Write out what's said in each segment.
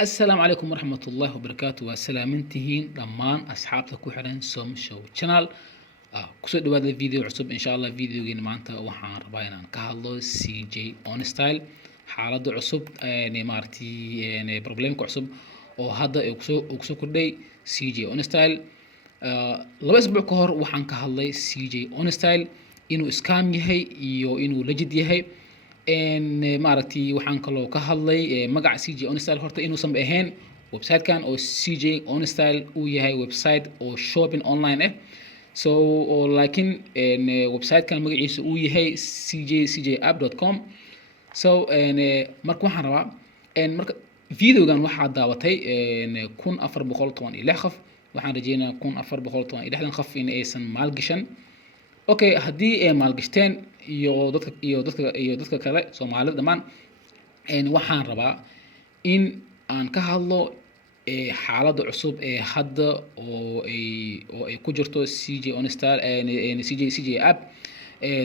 السلام عليكم ورحمة الله وبركاته وسلامتهين ضمان أصحابتا كوحرين سوم شو channel kusoo dhawaada video cusub insha Allah videogeena maanta waxaan rabaa inaan ka hadlo CJ on style xaaladda cusub problemka cusub oo hadda kusoo kordhay CJ on style laba isbuuc ka hor waxaan ka hadlay CJ on style inuu scam yahay iyo inuu legit yahay waxaan kaloo ka hadlay magaca CJ on style horta inuusan ahayn website-kan oo CJ on style uu yahay website oo shopping online so laakiin website-kan magaciisa uu yahay cjapp.com so marka waxaan rabaa marka videogan waxaa daawatay 1416 qof waxaan rajeynayaa 1416 qof in aysan maalgashan okay haddii ay maalgashteen iyo dadka kale Soomaalida dhamaan waxaan rabaa in aan ka hadlo xaaladda cusub ee hadda oo ay ku jirto CJ on style CJ app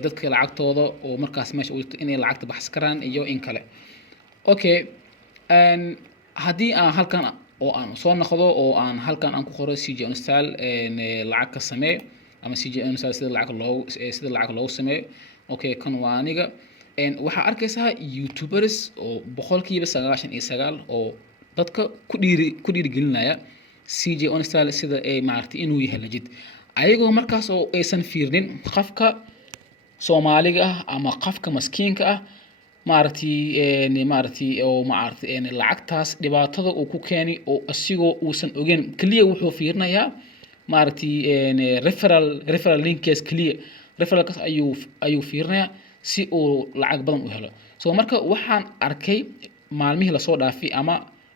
dadka lacagtooda oo markaas meesha u jirto inay lacagta baxsan karaan iyo in kale okay haddii aan halkan oo aan soo noqdo oo aan halkan aan ku qoro CJ on style lacag ka samee ama CJ on style sida lacag loogu sameeyo okay kan waa aniga waxaa arkaysaa youtubers oo 99% oo dadka ku dhiirigelinaya CJ on style sida ay inuu yahay legit ayagoo markaas oo aysan fiirnin qofka Soomaaliga ah ama qofka maskiinka ah lacagtaas dhibaatada uu ku keenay oo asigoo uusan ogeyn kaliya wuxuu fiirinayaa referral linkaas kaliya referralkaas ayuu fiirinayaa si uu lacag badan u helo so marka waxaan arkay maalmihii lasoo dhaafay ama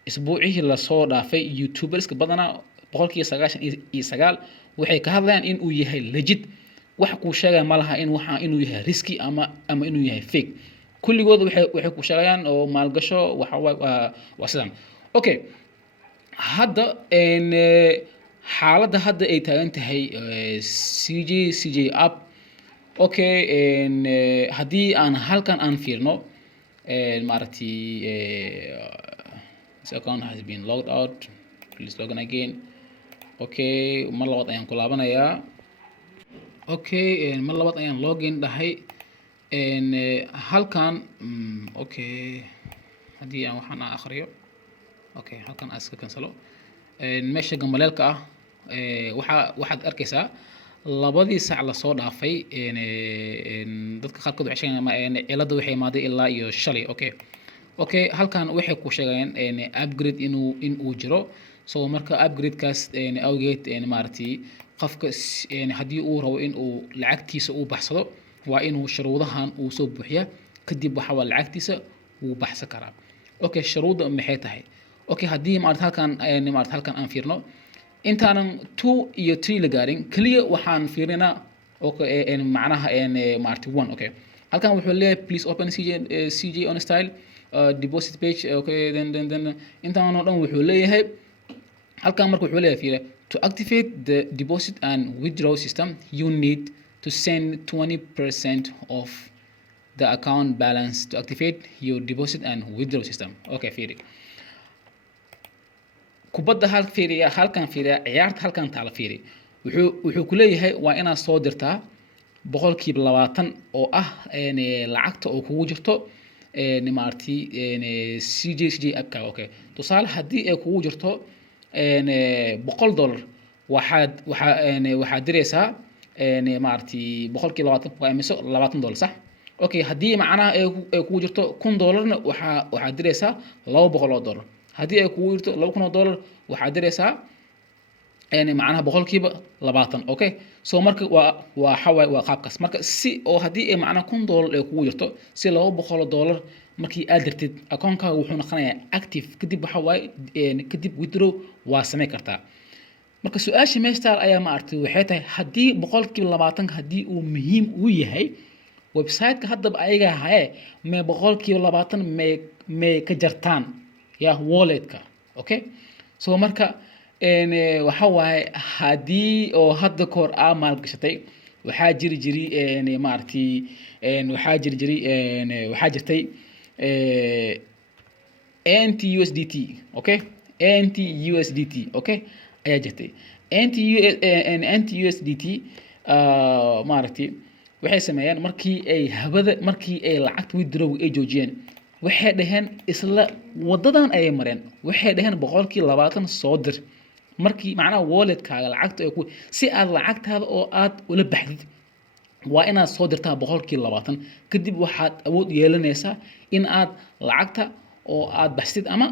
isbuucihii lasoo dhaafay youtuberska badanaa 99% waxay ka hadlayaan in uu yahay legit wax ku sheegay malaha inuu yahay risky ama inuu yahay fake kulligood waxay ku sheegayaan oo maalgasho waa sidan okay hadda xaaladda hadda ay taagan tahay CJ app okay haddii aan halkan aan fiirno this account has been logged out please log in again okay mar labaad ayaan ku laabanayaa okay mar labaad ayaan login dhahay halkan okay haddii aan waxaan akhriyo okay halkan aan iska kansalo meesha gambaleelka ah waxaad arkaysaa labadii sac la soo dhaafay dadka qaarkood waxay sheegayaan cilada waxay imaaday ilaa iyo shalay okay halkan waxay ku sheegayaan upgrade in uu jiro so marka upgrade-kaas awgeed qofka haddii uu rabo in uu lacagtiisa uu baxsado waa inuu shuruudahan uu soo buuxiyaa kadib waxa lacagtiisa uu baxsan karaa okay shuruudda maxay tahay okay haddii halkan aan fiirno intaanan 2 iyo 3 la gaarin kaliya waxaan fiirinaa okay macnaha 1 okay halkan wuxuu leeyahay please open CJ on style deposit page okay then intaan oo dhan wuxuu leeyahay halkan marka wuxuu leeyahay to activate the deposit and withdraw system you need to send 20% of the account balance to activate your deposit and withdraw system okay fiiri kubadda halkan fiiriya ciyaarta halkan taala fiiri wuxuu ku leeyahay waa inaad soo dirtaa 20% oo ah lacagta oo kugu jirto CJ app-ka okay tusaale haddii ay kugu jirto $100 waxaad diraysaa 20% waa imiso $20 sax okay haddii macnaha ay kugu jirto $1,000 waxaad diraysaa $200 haddii ay kugu jirto $2,000 waxaad diraysaa macnaha 20% okay so marka waa qaabkaas marka si oo haddii ay macnaha $1,000 ay kugu jirto si $200 markii aad dirtid account-kaaga wuxuu noqonayaa active kadib kadib withdraw waa sameyn kartaa marka su-aasha meesha ayaa waxay tahay haddii 20% haddii uu muhiim u yahay website-ka haddaba ayaga haye 20% may ka jartaan wallet-ka okay so marka haddii oo hadda koor maalgashatay waxaa jirtay ANT USDT okay ANT USDT okay ayaa jirtay ANT USDT maaragtay waxay sameeyeen markii ay lacagta withdraw ay joojiyeen waxay dhaheen isla wadadan ay mareen waxay dhaheen 20% soo dir markii macnaha wallet-kaaga lacagta ay ku si aad lacagtaada oo aad ula baxdid waa inaad soo dirtaa 20% kadib waxaad awood yeelanaysaa in aad lacagta oo aad baxsid ama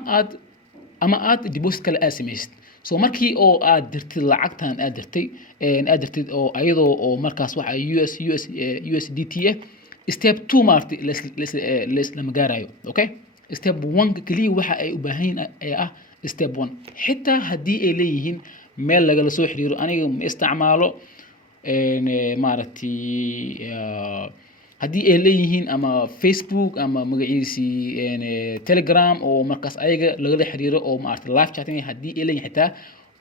aad deposit kale aad samaysid so markii oo aad dirtid lacagtan aad dirtid oo ayadoo oo markaas waxa USDT step 2 maartay lama gaarayo okay step 1 kaliya waxa ay u baahan ah step 1 xitaa haddii ay leeyihiin meel lagala soo xiriiro aniga ma isticmaalo maaragtay haddii ay leeyihiin ama Facebook ama magaciisii Telegram oo markaas ayaga lagala xiriiro oo maaragtay live chatting haddii ay leeyihiin xitaa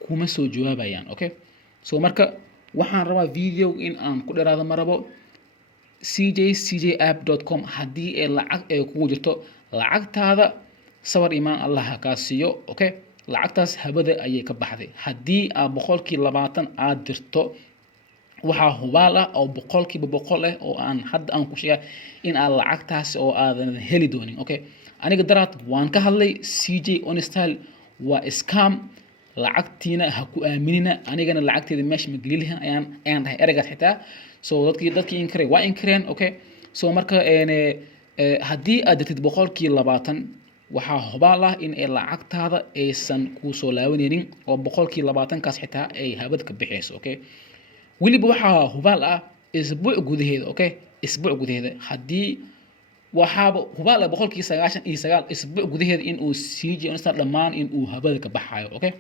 kuma soo jawaabayaan okay so marka waxaan rabaa video in aan ku dheeraado marabo cjapp.com haddii ay lacag ay kugu jirto lacagtaada sawir imaan Allah ka siiyo okay lacagtaas habada ayay ka baxday haddii aad 20% aad dirto waxaa hubaal ah oo 100% oo aan hadda aan ku sheegay in aad lacagtaas oo aadan heli doonin okay aniga daraad waan ka hadlay CJ on style waa scam lacagtiina ha ku aaminina anigana lacagteeda meesha ma gelin ayaan dhahay ereygaas xitaa so dadkii inkareen waa inkareen okay so marka haddii aad dirtid 20% waxaa hubaal ah in ay lacagtaada aysan ku soo laabanaynin oo 20% kaas xitaa ay habad ka bixayso okay weliba waxaa hubaal ah isbuuc gudaheeda okay isbuuc gudaheeda haddii waxaaba hubaal ah 99% isbuuc gudaheeda in uu CJ Onstyle dhammaan in uu habada ka baxayo okay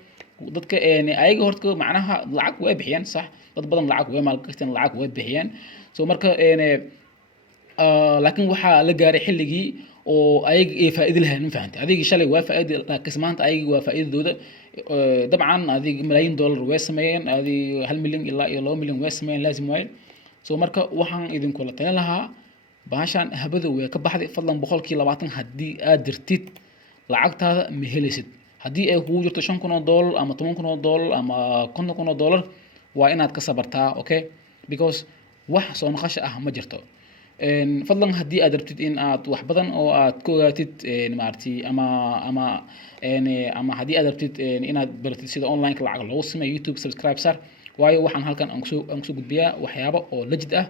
dadka ayaga horta macnaha lacag way bixiyaan sax dad badan lacag way maalgashteen lacag way bixiyaan so marka laakiin waxaa la gaaray xilligii oo ayaga ay faa'iido lahayn ma fahantay adiga shalay waa faa'iido laakiin maanta ayaga waa faa'iidadooda dabcan adiga malaayiin dollar way sameeyeen adiga 1 milyan ilaa 2 milyan way sameeyeen laazim way so marka waxaan idinku la talin lahaa baashan habada way ka baxday fadlan 20% haddii aad dirtid lacagtaada ma helaysid haddii ay kugu jirto $5,000 ama $10,000 ama $50,000 waa inaad ka sabartaa okay because wax soo noqosho ah ma jirto fadlan haddii aad rabtid in aad wax badan oo aad ku ogaatid maartay ama haddii aad rabtid inaad baratid sida online lacag loogu sameeyo YouTube subscribe sar waayo waxaan halkan aan ku soo gudbiyaa waxyaabo oo legit ah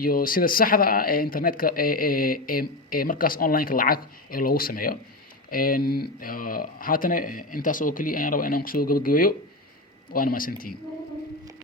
iyo sida saxda ah ee internetka ee markaas online lacag ee loogu sameeyo haatana intaas oo kaliya ayaan rabaa inaan ku soo gabagabeeyo waana maasantiin